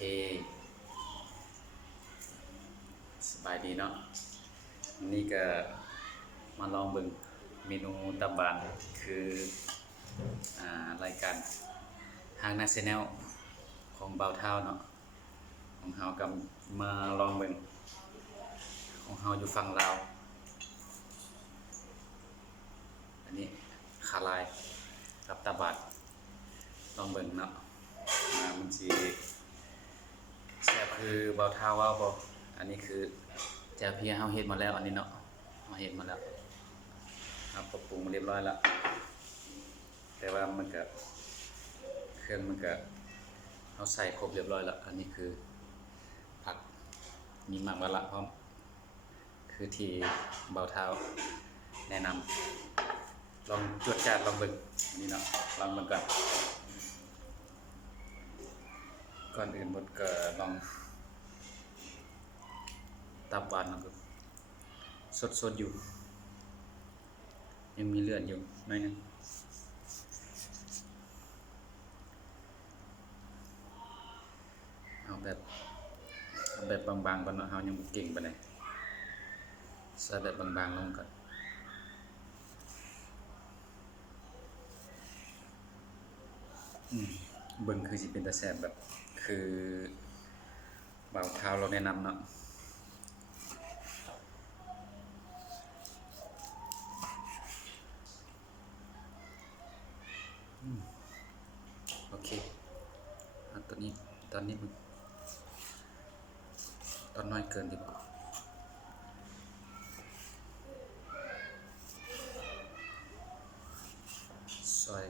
เคสบายดีเนาะวันนี้ก็มาลองเบิ่งเมนูตำบานคือรายการหางนาแนลของเบาเท่าเนาะของเฮากับมาลองเบิ่งของเฮาอยู่ฝั่งลาวอันนี้ขาลายกับตาบาดลองเบิ่งเนาะมันสิแซ่บคือเบาเท่าว่าบ่อันนี้คือแจ่วเพียเฮาเฮ็ดมาแล้วอันนี้เนาะเฮาเฮ็ดมาแล้วครับปรับปรุงมาเรียบร้อยแล้วแต่ว่ามันก็เครื่องมันก็เฮาใส่ครบเรียบร้อยแล้วอันนี้คือผักมีหมากมะระพร้อมคือที่เบาเท้าแนะนำลองจวดจาดลองเบิ่งนี่เนาะลองเบิ่งก่อนอื่นหมดก็ลองตับหวานมันก็สดๆอยู่ยังมีเลือดอยู่หน่อยนึงเอาแบบบางๆก่อนเนาะเฮายังบ่เก่งปานใดใส่แบบบางๆลงก่อนเบิ่งคือสิเป็นตาแซ่บแบบคือบ่าวเท้าเราแนะนำเนาะโอเคตอนนี้มันตอนน้อยเกินดีกว่าซอย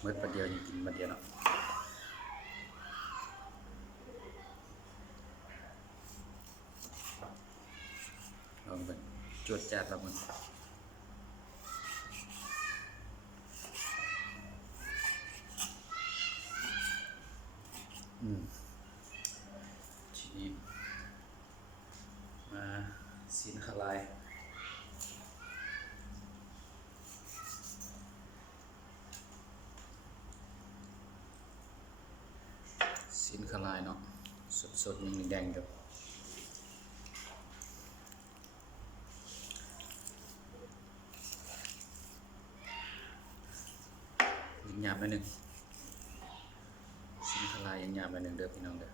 เมื่อประเดี๋ยวยังกินประเดี๋ยวเนาะลองไปจวดจัดแล้วมันทีนี้มาซีนขลายซีนขลายเนาะสดๆยังแดงกับยังหยาบไปหนึ่งซีนขลายยังหยาบไปหนึ่งเด้อพี่น้องเด้อ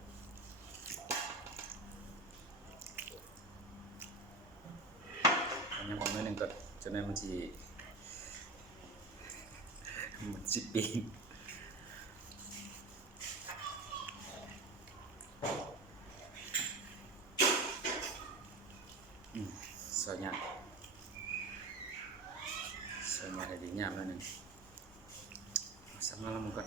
ยังออกหน่อยหนึ่งก็จะได้มันสิปีนซอยหยาบให้ดีหยาบหน่อยหนึ่งสักน้ำมันก่อน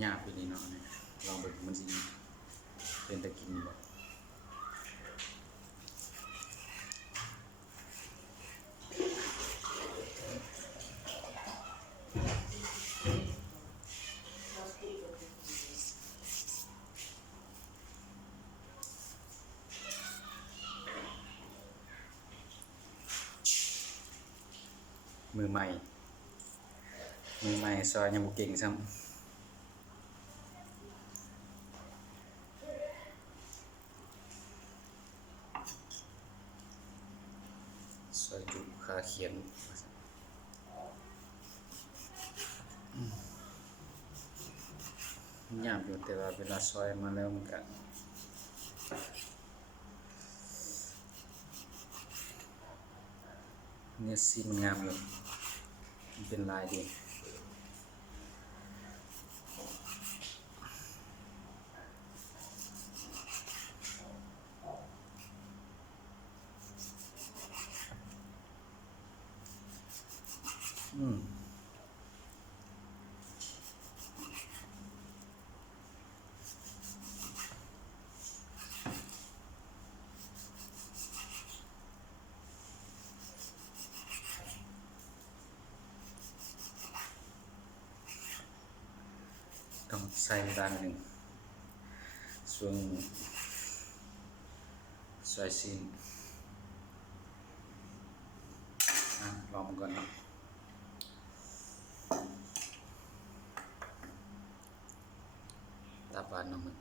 หยาบไปนี่เนาะลองเบิ่งมันสิเป็นตะกินบ่มือใหม่ซอยยังบ่เก่งซ้ำซอยจุขาเขียนยากอยู่แต่ว่าเวลาซอยมาแล้วมันก็เนื้อซีมันงามอยู่มันเป็นลายดี ใส่ด้านหนึ่งช่วงซอยซีนลองก่อนนะตาบานน้องมัน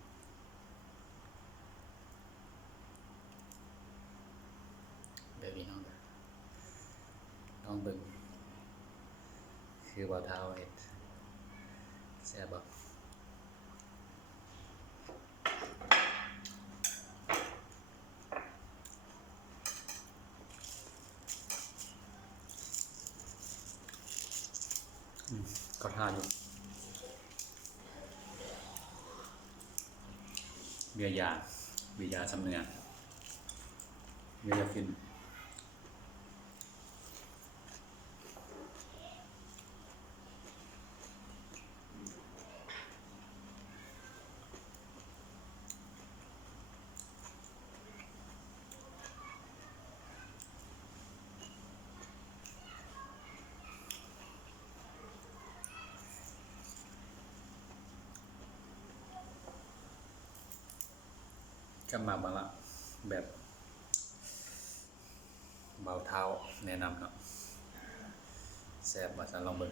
แบบนี้น้องลองเบิ่งคือบ่าวเท้าเห็ดแซ่บบ่ก็ทานอยู่เบียร์ยาสำเนียงเบียร์ยาฟินก็มาบ้างละแบบเบาเท้าแนะนำเนาะแซ่บมาสั่นลองเบิ่ง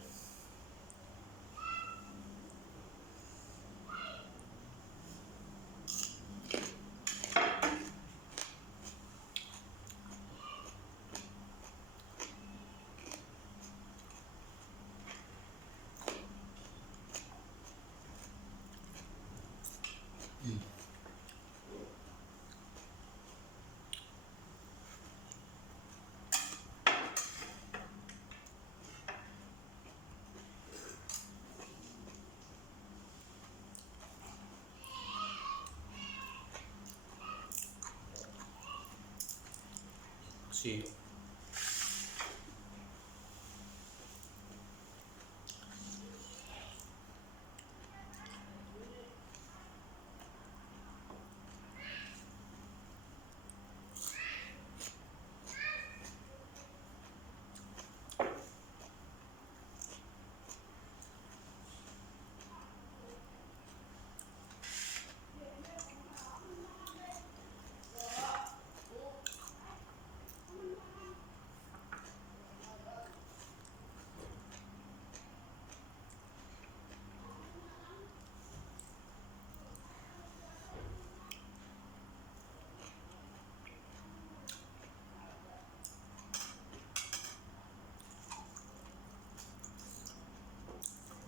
ชี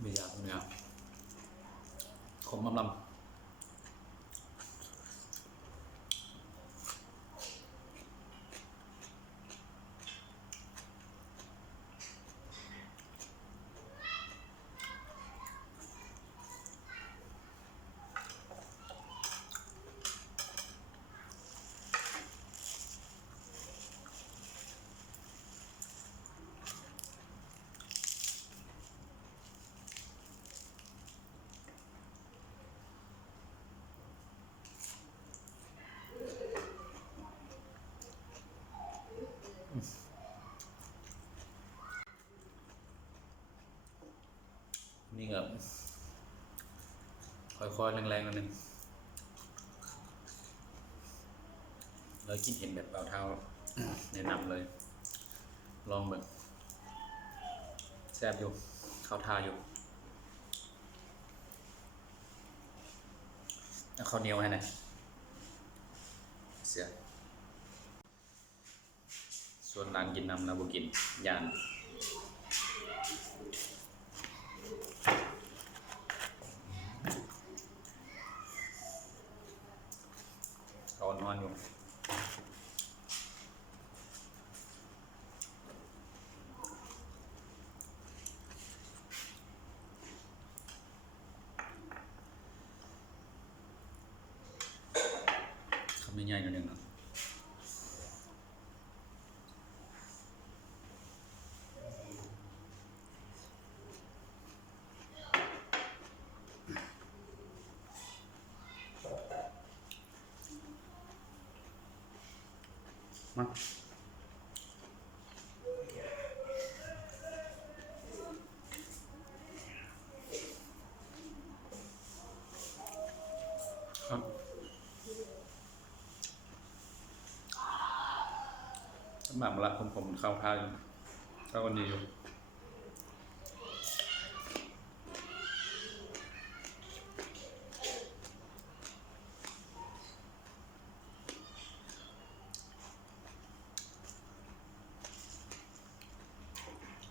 มียาสำเนียงขมลำนี่ครับค่อยๆแรงๆนิดนึงแล้วกินเห็นแบบเบาเท้าแนะนำเลยลองแบบแซ่บอยู่เข้าท่าอยู่แล้วข้าวเหนียวให้หน่อยเสียส่วนร้านกินน้ำนะบุกินยานนอนอยู่ทำใหญ่ๆหน่อยนึงนะมา หม่ำละผมเข้าท่าอยู่เข้ากันดีอยู่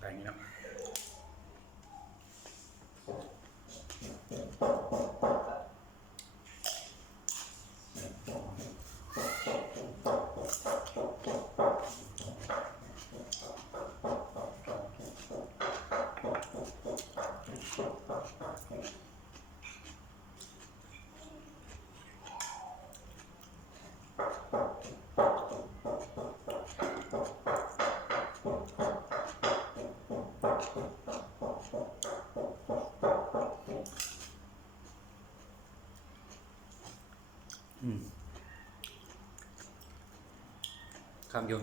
แบบนี้นะข้ามอยู่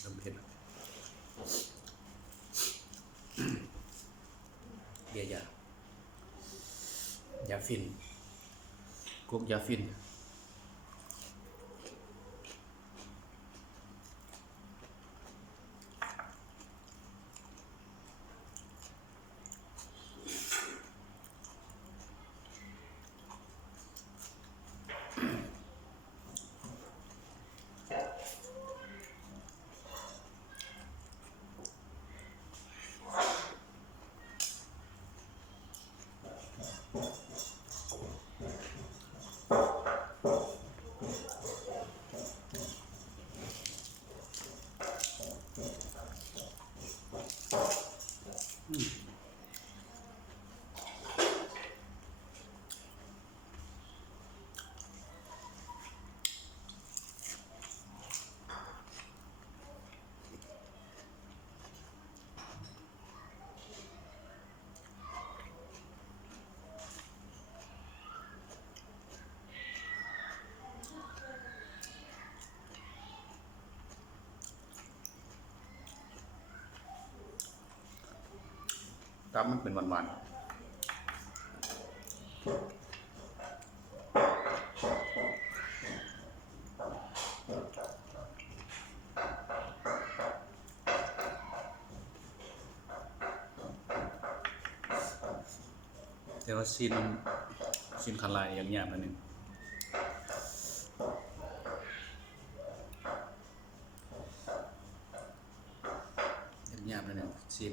เริ่มเผ็ดเบียร์ยาฟินกุ๊กยาฟินตับมันเป็นหวานๆแต่ว่าซีนคันลายอย่างเงี้ยมันนึงอย่างเงี้ยมันนึงซีน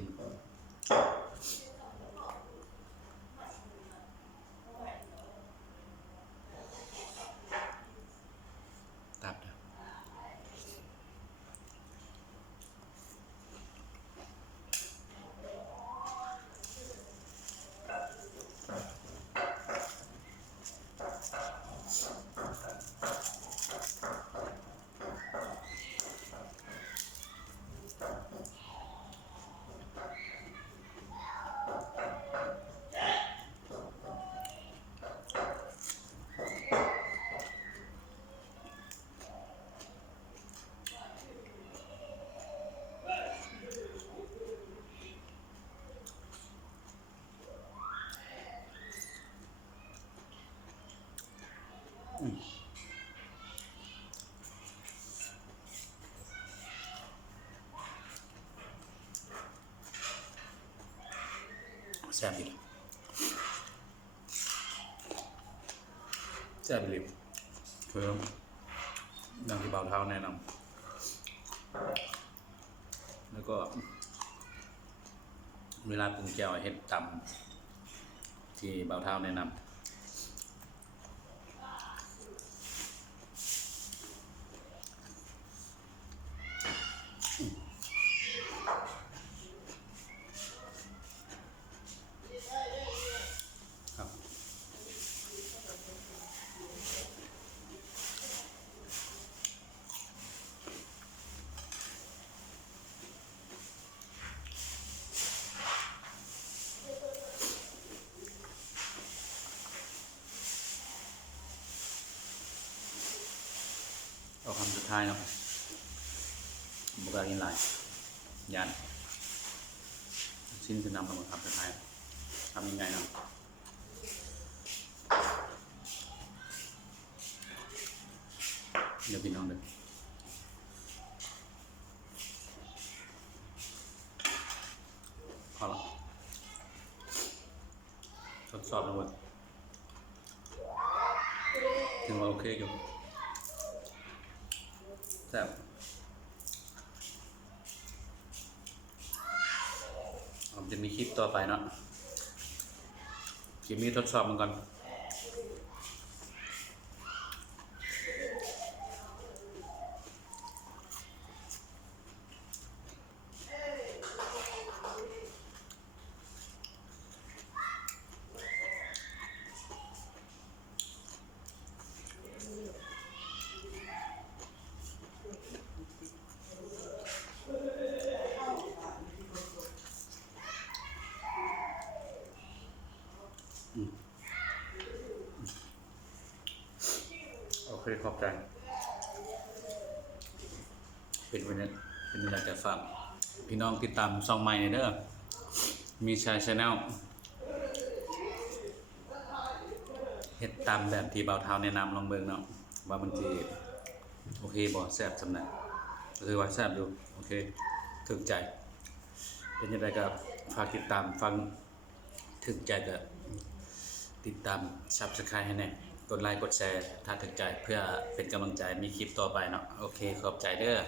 ตับแซ่บดีแซ่บไปเลยเพิ่มดังที่เบาเท้าแนะนำแล้วก็เวลาปรุงแจ่วเห็ดตำที่เบาเท้าแนะนำครับ ดท้ายเนาะบุกการกินหลายยันชิ้นจะนำมาทำสุดท้ายทำยังไงเนาะเดี๋ยวพี่น้องเด็กพอละทดสอบแล้วหมดถึงว่าโอเคอยู่แซ่บผมจะมีคลิปต่อไปเนาะคลิปนี้ทดสอบมันก่อนโอเคขอบใจเป็นวันนี้เป็นอยากจะฝากพี่น้องติดตามช่องใหม่เด้อมีชายชาแนลเฮ็ดตามแบบที่เบาเท้าแนะนำลองเบิ่งเนาะว่ามันสิโอเคบ่แซ่บสำนักก็คือว่าแซ่บอยู่โอเคถึกใจเป็นยังไงก็ฝากติดตามฟังถึกใจก็ติดตาม Subscribe ให้แน่กดไลค์กดแชร์ถ้าถึกใจเพื่อเป็นกำลังใจมีคลิปต่อไปเนาะโอเคขอบใจเด้อ